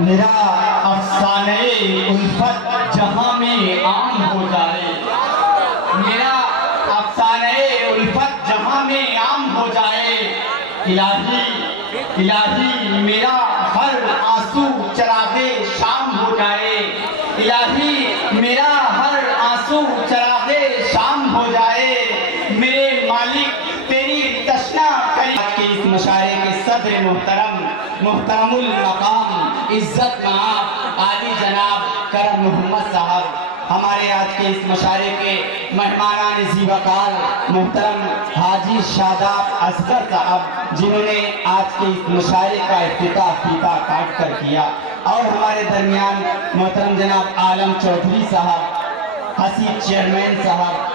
میرا افسانے الفت جہاں میں عام ہو جائے، میرا افسانے الفت جہاں میں عام ہو جائے، الہی الہی میرا ہر آنسو چراغے شام ہو جائے، الہی میرا ہر آنسو چراغے شام ہو جائے، میرے مالک تیری تشنا کری۔ آج کے اس مشاعرے کے صدر محترم المقام عزت مآب عالی جناب کرم محمد صاحب، ہمارے آج کے اس مشاعرے کے مہمانان ذی وقار محترم حاجی شاداب اصغر صاحب، جنہوں نے آج کے اس مشاعرے کا افتتاح فیتا کاٹ کر کیا، اور ہمارے درمیان محترم جناب عالم چودھری صاحب، حسیب چیئرمین صاحب،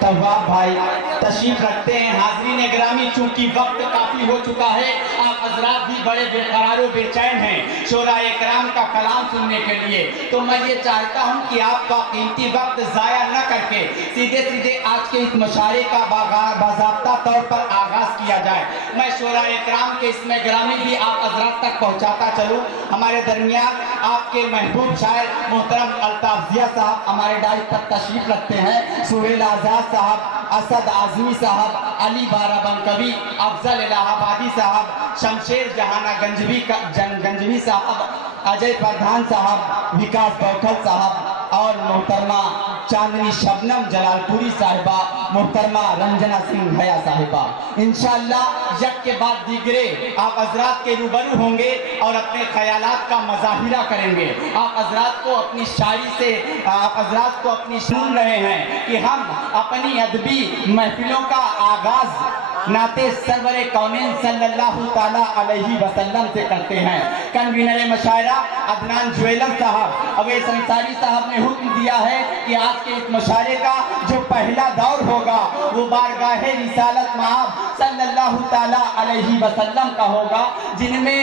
طواب بھائی تشریف رکھتے ہیں۔ حاضرین گرامی، چونکہ وقت کافی ہو چکا ہے، آپ حضرات بھی بڑے بے قرار و بے چین ہیں شورائے کرام کا کلام سننے کے لیے، تو میں یہ چاہتا ہوں کہ آپ کا قیمتی وقت ضائع نہ کر کے سیدھے آج کے اس مشاعرے کا باضابطہ طور پر آغاز کیا جائے۔ میں شورائے کرام کے اسم گرامی بھی آپ حضرات تک پہنچاتا چلوں۔ ہمارے درمیان آپ کے محبوب شاعر محترم الطاف ضیاء صاحب ہمارے ڈائٹ پر تشریف رکھتے ہیں، سہیل آزاد صاحب، اسد اعظمی صاحب، علی بارہ بنکوی، افضل الہ آبادی صاحب، شمشیر جہانہ گنجوی صاحب، اجے پردھان صاحب، وکاس بوکھل صاحب، اور محترمہ چاندنی شبنم جلال پوری صاحبہ، محترمہ رنجنا سنگھ بھیا صاحبہ۔ انشاءاللہ یک کے بعد دیگرے آپ حضرات کے روبرو ہوں گے اور اپنے خیالات کا مظاہرہ کریں گے۔ آپ حضرات کو اپنی شاعری سے آپ حضرات کو اپنی سن رہے ہیں کہ ہم اپنی ادبی محفلوں کا آغاز نعت سرور کونین صلی اللہ تعالیٰ علیہ وسلم سے کرتے ہیں۔ کنوینر مشاعرہ عدنان جویلر صاحب، اویس انصاری صاحب نے حکم دیا ہے کہ آج کے اس مشاعرے کا جو پہلا دور ہوگا وہ بارگاہ رسالت مآب صلی اللہ تعالیٰ علیہ وسلم کا ہوگا، جن میں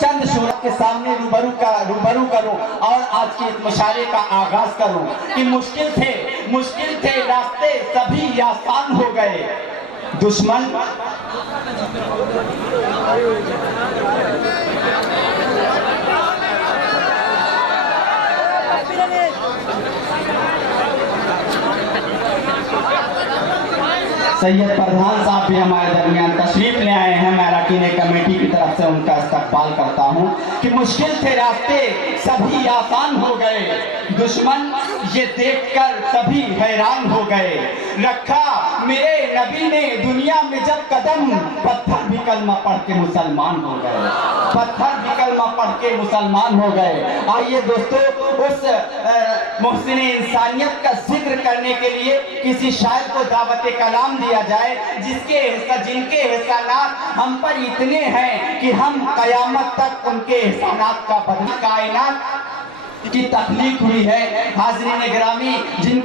چند شعراء کے سامنے روبرو کروں اور آج کے اس مشاعرے کا آغاز کروں کہ مشکل تھے راستے سبھی آسان ہو گئے، دشمن سید پردھان صاحب بھی ہمارے درمیان تشریف لے آئے ہیں، میں اراکین کمیٹی کی طرف سے ان کا استقبال کرتا ہوں کہ مشکل تھے راستے سبھی آسان ہو گئے، دشمن یہ دیکھ کر سبھی حیران ہو گئے، رکھا میرے نبی نے دنیا میں جب قدم، پتھر بھی کلمہ پڑھ کے مسلمان ہو گئے، پتھر بھی کلمہ پڑھ کے مسلمان ہو گئے۔ آئیے دوستو، اس محسن انسانیت کا ذکر کرنے کے لیے کسی شاعر کو دعوت کلام دیا جائے جن کے احسانات ہم پر اتنے ہیں کہ ہم قیامت تک ان کے احسانات کا بدلہ کائنات کی تخلیق ہوئی ہے۔ حاضرین گرامی، جن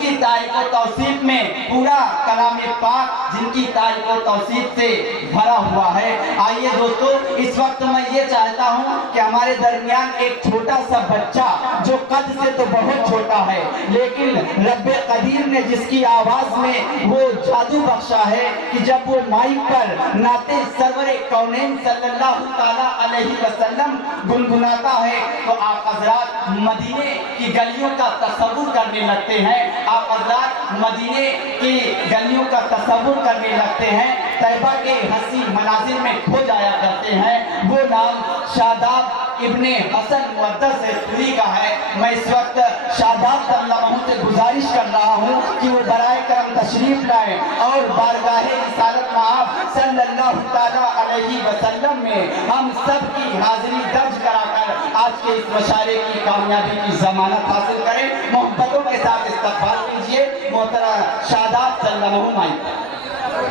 کی تاریخ و توصیف میں پورا کلام پاک جن کی تاریخ و توصیف سے بھرا ہوا ہے۔ آئیے دوستو، اس وقت میں یہ چاہتا ہوں کہ ہمارے درمیان ایک چھوٹا سا بچہ جو قد سے تو بہت چھوٹا ہے، لیکن رب قدیر نے جس کی آواز میں وہ جادو بخشا ہے کہ جب وہ مائک پر نعت سرور کونین صلی اللہ تعالیٰ علیہ وسلم گنگناتا ہے تو آپ حضرات مدینے کی گلیوں کا تصور کرنے لگتے ہیں، آپ حضرات مدینے کی گلیوں کا تصور کرنے لگتے ہیں، طیبہ کے حسین مناظر میں کھو جایا کرتے ہیں۔ وہ نام شاداب ابن حسن مقدس پوری کا ہے۔ میں اس وقت شاداب صلی اللہ علیہ وسلم سے گزارش کر رہا ہوں کہ وہ برائے کرم تشریف لائیں اور بارگاہ رسالت مآب صلی اللہ تعالیٰ علیہ وسلم میں ہم سب کی حاضری درج کرا کر آج کے اس مشاعرے کی کامیابی کی ضمانت حاصل کریں۔ محبتوں کے ساتھ استقبال کیجئے محترم شاداب صلی اللہ علیہ وسلم۔